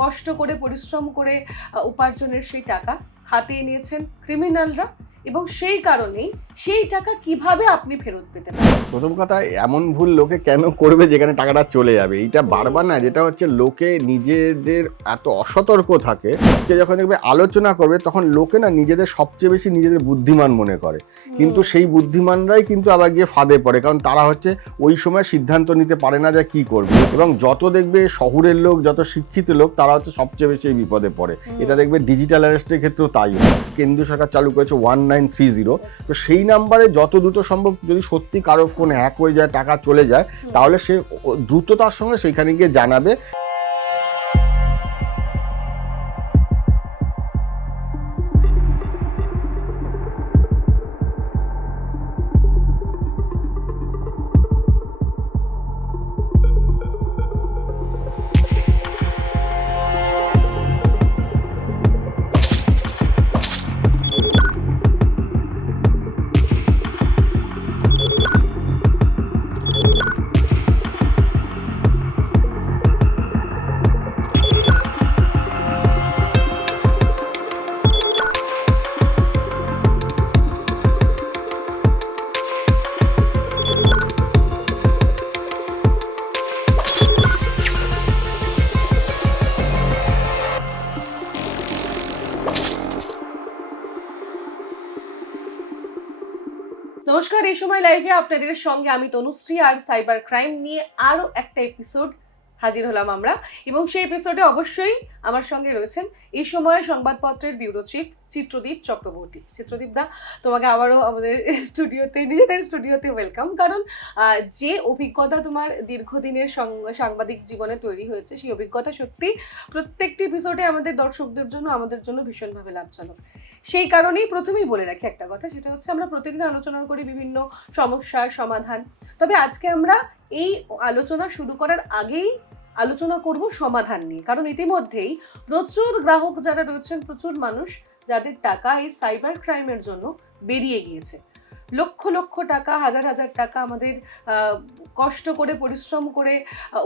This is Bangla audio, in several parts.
কষ্ট করে পরিশ্রম করে উপার্জনের সেই টাকা হাতিয়ে নিয়েছেন ক্রিমিনালরা, এবং সেই কারণেই সেই টাকা কিভাবে আপনি ফেরত পেতে পারেন। প্রথম কথা, এমন ভুল লোকে কেন করবে যেখানে টাকাটা চলে যাবে, এইটা বারবার না, যেটা হচ্ছে লোকে নিজেদের এত অসতর্ক থাকে যে যখন দেখবে আলোচনা করবে তখন লোকে না নিজেদের সবচেয়ে বেশি নিজেদের বুদ্ধিমান মনে করে, কিন্তু সেই বুদ্ধিমানরাই কিন্তু আবার গিয়ে ফাঁদে পড়ে, কারণ তারা হচ্ছে ওই সময় সিদ্ধান্ত নিতে পারে না যে কি করবে। এবং যত দেখবে শহুরের লোক, যত শিক্ষিত লোক, তারা হচ্ছে সবচেয়ে বেশি এই বিপদে পড়ে। এটা দেখবে ডিজিটাল অ্যারেস্টের ক্ষেত্রেও তাই হয়। কেন্দ্রীয় সরকার চালু করেছে 1930, তো সেই নাম্বারে যত দ্রুত সম্ভব যদি সত্যি কারো ফোন হ্যাক হয়ে যায়, টাকা চলে যায়, তাহলে সে দ্রুততার সঙ্গে সেখানে গিয়ে জানাবে। নমস্কার, এই সময় লাইভে আপনাদের সঙ্গে আমি তনুশ্রী আর সাইবার ক্রাইম নিয়ে আরো একটা এপিসোড হাজির হলাম আমরা। এবং সেই এপিসোডে অবশ্যই আমার সঙ্গে রয়েছেন এই সময় সংবাদপত্রের ব্যুরো চিফ চিত্রদীপ চক্রবর্তী। চিত্রদীপ দা, তোমাকে আবারও আমাদের স্টুডিওতে, নিজেদের স্টুডিওতে ওয়েলকাম। কারণ যে অভিজ্ঞতা তোমার দীর্ঘদিনের সাংবাদিক জীবনে তৈরি হয়েছে, সেই অভিজ্ঞতা সত্যি প্রত্যেকটি এপিসোডে আমাদের দর্শকদের জন্য, আমাদের জন্য ভীষণভাবে লাভজনক। সেই কারণেই প্রথমেই বলে রাখি একটা কথা, সেটা হচ্ছে আমরা প্রত্যেকদিন আলোচনা করি বিভিন্ন সমস্যার সমাধান, তবে আজকে আমরা এই আলোচনা শুরু করার আগেই আলোচনা করব সমাধান নিয়ে। কারণ ইতিমধ্যেই প্রচুর গ্রাহক যারা রয়েছেন, প্রচুর মানুষ যাদের টাকা এই সাইবার ক্রাইমের জন্য বেরিয়ে গিয়েছে, লক্ষ লক্ষ টাকা, হাজার হাজার টাকা আমাদের কষ্ট করে পরিশ্রম করে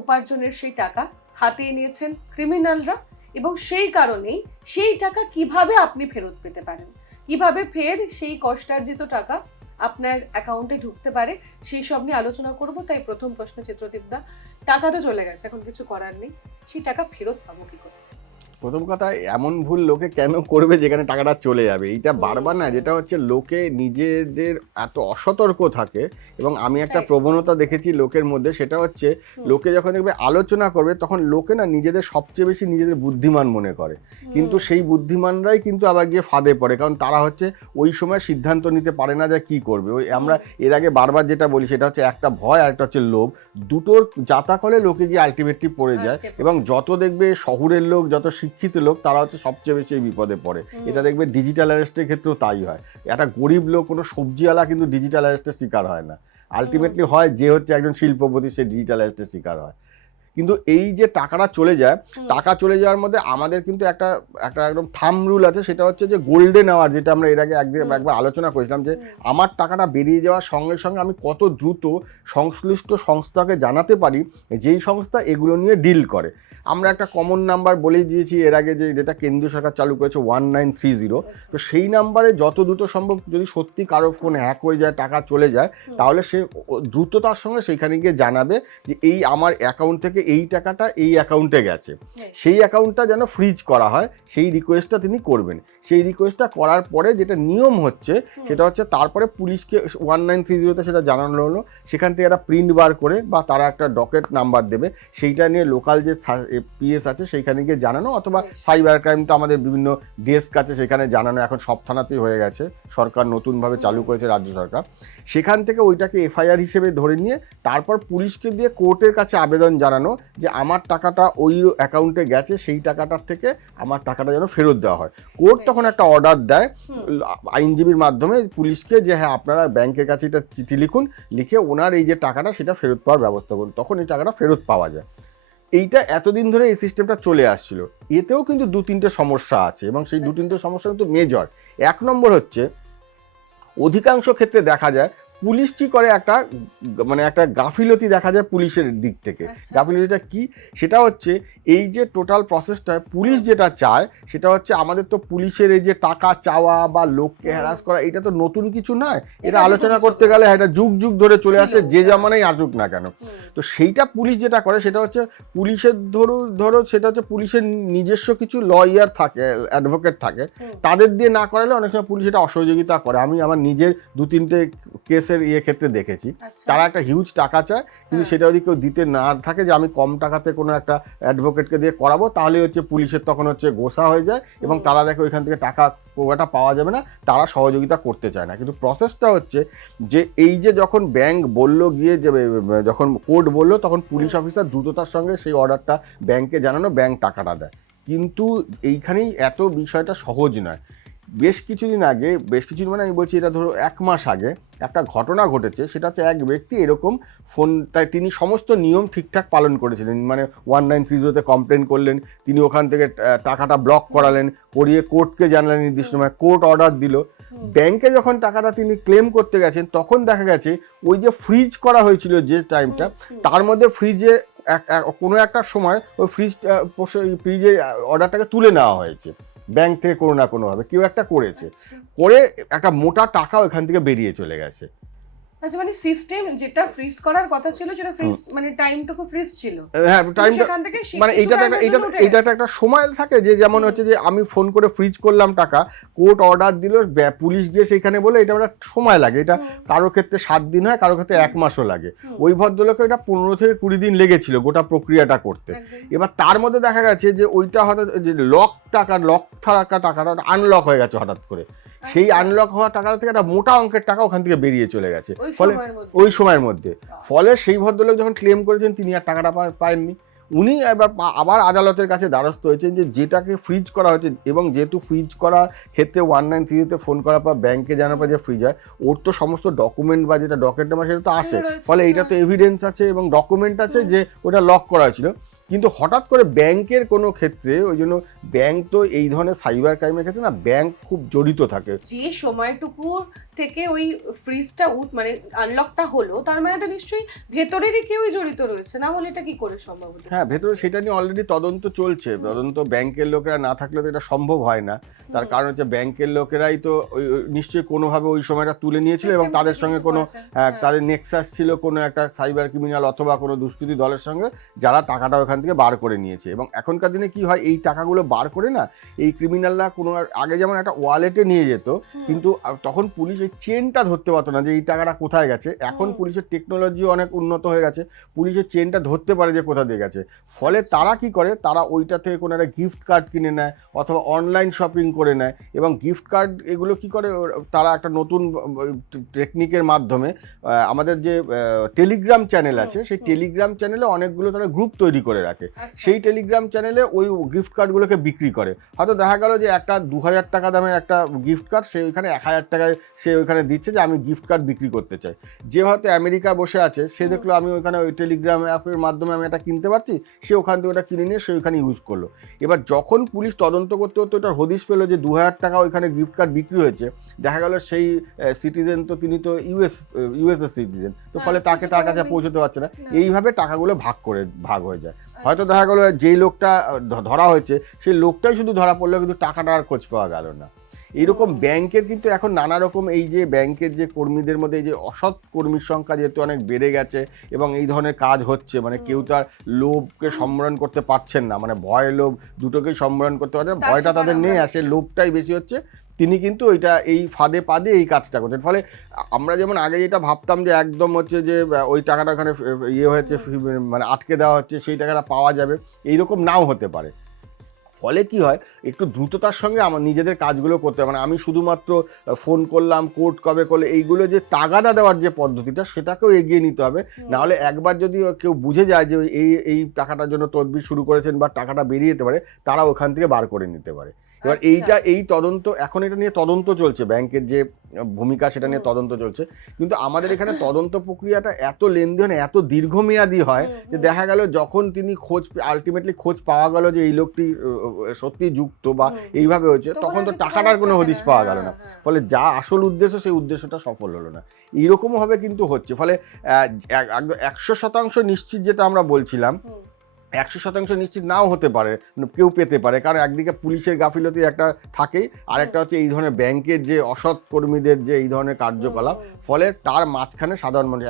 উপার্জনের সেই টাকা হাতিয়ে নিয়েছেন ক্রিমিনালরা, এবং সেই কারণেই সেই টাকা কিভাবে আপনি ফেরত পেতে পারেন, কিভাবে ফের সেই কষ্টার্জিত টাকা আপনার অ্যাকাউন্টে ঢুকতে পারে, সেই সব নিয়ে আলোচনা করব। তাই প্রথম প্রশ্ন চিত্রদীপ দা, টাকা তো চলে গেছে, এখন কিছু করার নেই, সেই টাকা ফেরত পাবো কি করে? প্রথম কথা, এমন ভুল লোকে কেন করবে যেখানে টাকাটা চলে যাবে, এইটা বারবার না, যেটা হচ্ছে লোকে নিজেদের এত অসতর্ক থাকে। এবং আমি একটা প্রবণতা দেখেছি লোকের মধ্যে, সেটা হচ্ছে লোকে যখন দেখবে আলোচনা করবে তখন লোকে না নিজেদের সবচেয়ে বেশি নিজেদের বুদ্ধিমান মনে করে, কিন্তু সেই বুদ্ধিমানরাই কিন্তু আবার গিয়ে ফাঁদে পড়ে, কারণ তারা হচ্ছে ওই সময় সিদ্ধান্ত নিতে পারে না যে কি করবে। ওই আমরা এর আগে বারবার যেটা বলি, সেটা হচ্ছে একটা ভয় আর একটা হচ্ছে লোভ, দুটোর জাতাকলে লোকে গিয়ে আলটিমেটলি পড়ে যায়। এবং যত দেখবে শহুরের লোক, যত শিক্ষিত লোক, তারা হচ্ছে সবচেয়ে বেশি এই বিপদে পড়ে। এটা দেখবে ডিজিটাল অ্যারেস্টের ক্ষেত্রেও তাই হয়। একটা গরিব লোক, কোনো সবজিওয়ালা কিন্তু ডিজিটাল অ্যারেস্টের শিকার হয় না, আলটিমেটলি হয় যে হচ্ছে একজন শিল্পপতি, সে ডিজিটাল অ্যারেস্টের শিকার হয়। কিন্তু এই যে টাকাটা চলে যায়, টাকা চলে যাওয়ার মধ্যে আমাদের কিন্তু একটা একদম থাম রুল আছে, সেটা হচ্ছে যে গোল্ডেন আওয়ার, যেটা আমরা এর আগে একবার আলোচনা করেছিলাম, যে আমার টাকাটা বেরিয়ে যাওয়ার সঙ্গে সঙ্গে আমি কত দ্রুত সংশ্লিষ্ট সংস্থাকে জানাতে পারি, যেই সংস্থা এগুলো নিয়ে ডিল করে। আমরা একটা কমন নাম্বার বলেই দিয়েছি এর আগে, যেটা কেন্দ্রীয় সরকার চালু করেছে 1930, তো সেই নাম্বারে যত দ্রুত সম্ভব যদি সত্যি কারো ফোন হ্যাক হয়ে যায়, টাকা চলে যায়, তাহলে সে দ্রুততার সঙ্গে সেখানে গিয়ে জানাবে যে এই আমার অ্যাকাউন্ট থেকে এই টাকাটা এই অ্যাকাউন্টে গেছে, সেই অ্যাকাউন্টটা যেন ফ্রিজ করা হয়, সেই রিকোয়েস্টটা তিনি করবেন। সেই রিকোয়েস্টটা করার পরে যেটা নিয়ম হচ্ছে, সেটা হচ্ছে তারপরে পুলিশকে 1930-তে সেটা জানানো হলো, সেখান থেকে একটা প্রিন্ট বার করে বা তারা একটা ডকেট নাম্বার দেবে, সেইটা নিয়ে লোকাল যে পিএস আছে সেইখানে গিয়ে জানানো, অথবা সাইবার ক্রাইম তো আমাদের বিভিন্ন ডেস্ক আছে, সেখানে জানানো। এখন সব থানাতেই হয়ে গেছে, সরকার নতুনভাবে চালু করেছে রাজ্য সরকার। সেখান থেকে ওইটাকে এফআইআর হিসেবে ধরে নিয়ে তারপর পুলিশকে দিয়ে কোর্টের কাছে আবেদন জানানো যে আমার টাকাটা ওই অ্যাকাউন্টে গেছে, সেই টাকাটার থেকে আমার টাকাটা যেন ফেরত দেওয়া হয়। কোর্ট তখন একটা অর্ডার দেয় আইনজীবীর মাধ্যমে পুলিশকে, যে হ্যাঁ আপনারা ব্যাংকের কাছে এটা চিঠি লিখুন, লিখে ওনার এই যে টাকাটা সেটা ফেরত পাওয়ার ব্যবস্থা করুন, তখন এই টাকাটা ফেরত পাওয়া যায়। এইটা এতদিন ধরে এই সিস্টেমটা চলে আসছিল। এতেও কিন্তু 2-3টে সমস্যা আছে, এবং সেই 2-3টে সমস্যা কিন্তু মেজর। 1 নম্বর হচ্ছে, অধিকাংশ ক্ষেত্রে দেখা যায় পুলিশ কি করে একটা মানে একটা গাফিলতি দেখা যায় পুলিশের দিক থেকে। আচ্ছা। গাফিলতিটা কি, সেটা হচ্ছে এই যে টোটাল প্রসেসটা পুলিশ যেটা চায় সেটা হচ্ছে আমাদের তো পুলিশের এই যে টাকা চাওয়া বা লোককে হ্যারাস করা এটা তো নতুন কিছু নয়, এটা আলোচনা করতে গেলে এটা যুগ যুগ ধরে চলে আসছে, যে জামানায় আসুক না কেন। তো সেইটা পুলিশ যেটা করে সেটা হচ্ছে পুলিশের ধরো সেটা হচ্ছে পুলিশের নিজস্ব কিছু লয়ার থাকে, অ্যাডভোকেট থাকে, তাদের দিয়ে না করালে অনেক সময় পুলিশ এটা অসহযোগিতা করে। আমি আমার নিজের 2-3টে কেসের ক্ষেত্রে দেখেছি, তারা একটা হিউজ টাকা চায় কিন্তু সেটা যদি কেউ দিতে না থাকে, যে আমি কম টাকাতে কোনো একটা অ্যাডভোকেটকে দিয়ে করাবো, তাহলে হচ্ছে পুলিশের তখন হচ্ছে গোসা হয়ে যায় এবং তারা দেখে ওইখান থেকে টাকা কোয়াটা পাওয়া যাবে না, তারা সহযোগিতা করতে চায় না। কিন্তু প্রসেসটা হচ্ছে যে এই যে যখন ব্যাংক বলল গিয়ে যে যখন কোর্ট বললো, তখন পুলিশ অফিসার দ্রুততার সঙ্গে সেই অর্ডারটা ব্যাংকে জানানো, ব্যাংক টাকাটা দেয়। কিন্তু এইখানেই এত বিষয়টা সহজ নয়। বেশ কিছুদিন মানে আমি বলছি এটা ধরো 1 মাস আগে একটা ঘটনা ঘটেছে, সেটা হচ্ছে এক ব্যক্তি এরকম ফোন, তাই তিনি সমস্ত নিয়ম ঠিকঠাক পালন করেছিলেন, মানে 1930-তে কমপ্লেন করলেন, তিনি ওখান থেকে টাকাটা ব্লক করালেন, করিয়ে কোর্টকে জানালেন, নির্দিষ্ট সময় কোর্ট অর্ডার দিল। ব্যাংকে যখন টাকাটা তিনি ক্লেম করতে গেছেন, তখন দেখা গেছে ওই যে ফ্রিজ করা হয়েছিল যে টাইমটা, তার মধ্যে ফ্রিজে কোনো একটা সময় ওই ফ্রিজের অর্ডারটাকে তুলে নেওয়া হয়েছে ব্যাংক থেকে, কোনো না কোনোভাবে কেউ একটা করেছে, করে একটা মোটা টাকা ওখান থেকে বেরিয়ে চলে গেছে। আচ্ছা, মানে সিস্টেম যেটা ফ্রিজ করার কথা ছিল সেটা ফ্রিজ মানে টাইমটুকু ফ্রিজ ছিল। হ্যাঁ, টাইমটা মানে এইটা একটা সময় থাকে, যে যেমন হচ্ছে যে আমি ফোন করে ফ্রিজ করলাম টাকা, কোর্ট অর্ডার দিল, পুলিশ গিয়ে সেখানে বলে, এটা একটা সময় লাগে, এটা কারোর ক্ষেত্রে 7 দিন হয়, কারোর ক্ষেত্রে 1 মাসও লাগে। ওই ভদ্রলোকের এটা 15 থেকে 20 দিন লেগেছিল গোটা প্রক্রিয়াটা করতে। এবার তার মধ্যে দেখা গেছে যে ওইটা হয়তো যে লক টাকাটা আনলক হয়ে গেছে হঠাৎ করে, সেই আনলক হওয়া টাকা থেকে একটা মোটা অঙ্কের টাকা ওখান থেকে বেরিয়ে চলে গেছে ফলে ওই সময়ের মধ্যে। ফলে সেই ভদ্রলোক যখন ক্লেম করেছেন, তিনি আর টাকাটা পাননি। উনি এবার আবার আদালতের কাছে দ্বারস্থ হয়েছেন যে যেটাকে ফ্রিজ করা হয়েছে, এবং যেহেতু ফ্রিজ করার ক্ষেত্রে 193-তে ফোন করার পর ব্যাংকে জানার পর যে ফ্রিজ হয়, ওর তো সমস্ত ডকুমেন্ট বা যেটা ডকেট নাম্বার সেটা তো আসে, ফলে এইটা তো এভিডেন্স আছে এবং ডকুমেন্ট আছে যে ওটা লক করা হয়েছিল। কিন্তু হঠাৎ করে ব্যাংকের কোনো ক্ষেত্রে, ওই জন্য ব্যাংক তো এই ধরনের সাইবার ক্রাইমের ক্ষেত্রে না ব্যাংক খুব জড়িত থাকে। যে সময়টুকু থেকে ওই ফ্রিজটা মানে আনলকটা হলো, তার মানে তো নিশ্চয়ই ভেতরেরই কেউই জড়িত রয়েছে, না হলে এটা কি করে সম্ভব হলো? হ্যাঁ, ভেতরে সেটা নিয়ে অলরেডি তদন্ত চলছে। তদন্ত ব্যাংকের লোকেরা না থাকলে তো এটা সম্ভব হয় না। তার কারণ হচ্ছে ব্যাংকের লোকেরাই তো নিশ্চয়ই কোনোভাবে ওই সময়টা তুলে নিয়েছিল এবং তাদের সঙ্গে কোনো তাদের নেক্সাস ছিল কোনো একটা সাইবার ক্রিমিনাল অথবা কোনো দুষ্কৃতী দলের সঙ্গে, যারা টাকাটা ওখান থেকে বার করে নিয়েছে। এবং এখনকার দিনে কি হয়, এই টাকাগুলো বার করে না এই ক্রিমিনালরা কোনো, আগে যেমন একটা ওয়ালেটে নিয়ে যেত, কিন্তু তখন পুলিশ এই চেনটা ধরতে পারতো না যে এই টাকাটা কোথায় গেছে। এখন পুলিশের টেকনোলজি অনেক উন্নত হয়ে গেছে, পুলিশের চেনটা ধরতে পারে যে কোথা দিয়ে গেছে। ফলে তারা কি করে, তারা ওইটা থেকে কোনো একটা গিফট কার্ড কিনে নেয় অথবা অনলাইন শপিং করে নেয়, এবং গিফট কার্ড এগুলো কি করে, তারা একটা নতুন টেকনিকের মাধ্যমে আমাদের যে টেলিগ্রাম চ্যানেল আছে, সেই টেলিগ্রাম চ্যানেলে অনেকগুলো তারা গ্রুপ তৈরি করে রাখে, সেই টেলিগ্রাম চ্যানেলে ওই গিফট কার্ডগুলোকে বিক্রি করে। হয়তো দেখা গেল যে একটা 2000 টাকা দামের একটা গিফট কার্ড, সে ওইখানে 1000 টাকায় সে ওইখানে দিচ্ছে যে আমি গিফট কার্ড বিক্রি করতে চাই। যে হয়তো আমেরিকা বসে আছে, সে দেখলো আমি ওইখানে ওই টেলিগ্রাম অ্যাপের মাধ্যমে আমি এটা কিনতে পারছি, সে ওখান থেকে ওটা কিনে নিয়ে সে ওইখানে ইউজ করলো। এবার যখন পুলিশ তদন্ত করতে করতে ওটার হদিশ পেলো যে 2000 টাকা ওইখানে গিফট কার্ড বিক্রি হয়েছে, দেখা গেল সেই সিটিজেন তো তিনি তো ইউএসএ সিটিজেন, তো ফলে তাকে তার কাছে পৌঁছতে পারছে না। এইভাবে টাকাগুলো ভাগ হয়ে যায়। হয়তো দেখা গেলো যেই লোকটা ধরা হয়েছে সেই লোকটাই শুধু ধরা পড়লো, কিন্তু টাকাটা আর খোঁজ পাওয়া গেল না। এইরকম ব্যাংকের কিন্তু এখন নানা রকম, এই যে ব্যাংকের যে কর্মীদের মধ্যে এই যে অসৎ কর্মীর সংখ্যা যেহেতু অনেক বেড়ে গেছে এবং এই ধরনের কাজ হচ্ছে, মানে কেউ তো আর লোভকে সম্বরণ করতে পারছেন না, মানে ভয় লোভ দুটোকেই সম্বরণ করতে পারছেন, ভয়টা তাদের নেই, আসে লোভটাই বেশি হচ্ছে। তিনি কিন্তু ওইটা এই ফাঁদে পাদে এই কাজটা করছেন। ফলে আমরা যেমন আগে যেটা ভাবতাম যে একদম হচ্ছে যে ওই টাকাটা ওখানে হয়েছে, মানে আটকে দেওয়া হচ্ছে, সেই টাকাটা পাওয়া যাবে, এইরকম নাও হতে পারে। ফলে কি হয়, একটু দ্রুততার সঙ্গে আমার নিজেদের কাজগুলো করতে হবে। মানে আমি শুধুমাত্র ফোন করলাম, কোর্ট কবে করলে, এইগুলো যে তাগাদা দেওয়ার যে পদ্ধতিটা, সেটাকেও এগিয়ে নিতে হবে। নাহলে একবার যদি কেউ বুঝে যায় যে এই টাকাটার জন্য তদবির শুরু করেছেন বা টাকাটা বেরিয়ে যেতে পারে, তারা ওখান থেকে বার করে নিতে পারে। এবার এই তদন্ত, এখন এটা নিয়ে তদন্ত চলছে, ব্যাংকের যে ভূমিকা সেটা নিয়ে তদন্ত চলছে, কিন্তু আমাদের এখানে তদন্ত প্রক্রিয়াটা এত লেনদেন এত দীর্ঘমেয়াদী হয় যে দেখা গেল যখন তিনি আলটিমেটলি খোঁজ পাওয়া গেল যে এই লোকটি সত্যি যুক্ত বা এইভাবে হয়েছে, তখন তো টাকাটার কোনো হদিশ পাওয়া গেল না, ফলে যা আসল উদ্দেশ্য সেই উদ্দেশ্যটা সফল হলো না। এইরকম ভাবে কিন্তু হচ্ছে, ফলে 100% নিশ্চিত যেটা আমরা বলছিলাম 100% নিশ্চিত নাও হতে পারে, কেউ পেতে পারে, কারণ একদিকে পুলিশের গাফিলতি একটা থাকেই, আর একটা হচ্ছে এই ধরনের ব্যাংকের যে অসৎ কর্মীদের যে এই ধরনের কার্যকলাপ, ফলে তার মাঝখানে সাধারণ মানুষ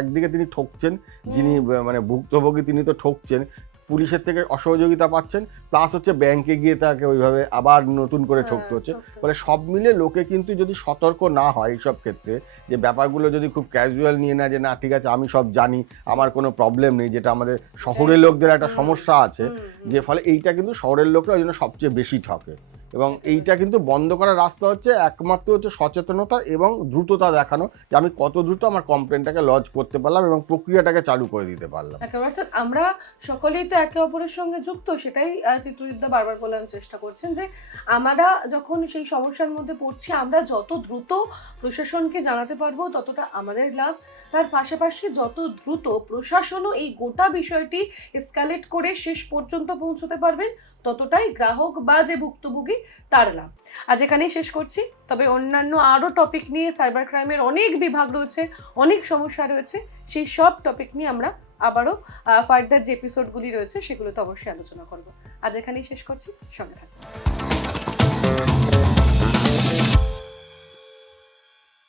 একদিকে তিনি ঠকছেন, যিনি মানে ভুক্তভোগী তিনি তো ঠকছেন, পুলিশের থেকে অসহযোগিতা পাচ্ছেন, প্লাস হচ্ছে ব্যাংকে গিয়ে তাকে ওইভাবে আবার নতুন করে ঠকতে হচ্ছে। ফলে সব মিলে লোকে কিন্তু যদি সতর্ক না হয় এইসব ক্ষেত্রে, যে ব্যাপারগুলো যদি খুব ক্যাজুয়াল নিয়ে নেয় যে না ঠিক আছে আমি সব জানি, আমার কোনো প্রবলেম নেই, যেটা আমাদের শহরের লোকদের একটা সমস্যা আছে, যে ফলে এইটা কিন্তু শহরের লোকরা ওই জন্য সবচেয়ে বেশি ঠকে। এবং এইটা কিন্তু বন্ধ করার রাস্তা হচ্ছে একমাত্র হচ্ছে সচেতনতা এবং দ্রুততা দেখানো, যে আমি কত দ্রুত আমার কমপ্লেনটাকে লজ করতে পারলাম এবং প্রক্রিয়াটাকে চালু করে দিতে পারলাম। একেবারে, অর্থাৎ আমরা সকলেই তো একে অপরের সঙ্গে যুক্ত, সেটাই চিত্রজিৎদা বারবার বলার চেষ্টা করছেন যে আমরা যখন সেই সমস্যার মধ্যে পড়ছি, আমরা যত দ্রুত প্রশাসনকে জানাতে পারবো ততটা আমাদের লাভ। তার পাশাপাশি যত দ্রুত প্রশাসনও এই গোটা বিষয়টি এসকালেট করে শেষ পর্যন্ত পৌঁছতে পারবেন, ততটাই গ্রাহক বা যে ভুক্তভোগী তার লাভ। আজ এখানেই শেষ করছি, তবে অন্যান্য আরো টপিক নিয়ে, সাইবার ক্রাইমের অনেক বিভাগ রয়েছে, অনেক সমস্যা রয়েছে, সেই সব টপিক নিয়ে আমরা আবারও ফার্দার যে এপিসোডগুলি রয়েছে সেগুলোতে অবশ্যই আলোচনা করব। আজ এখানেই শেষ করছি, সঙ্গে থাকুন।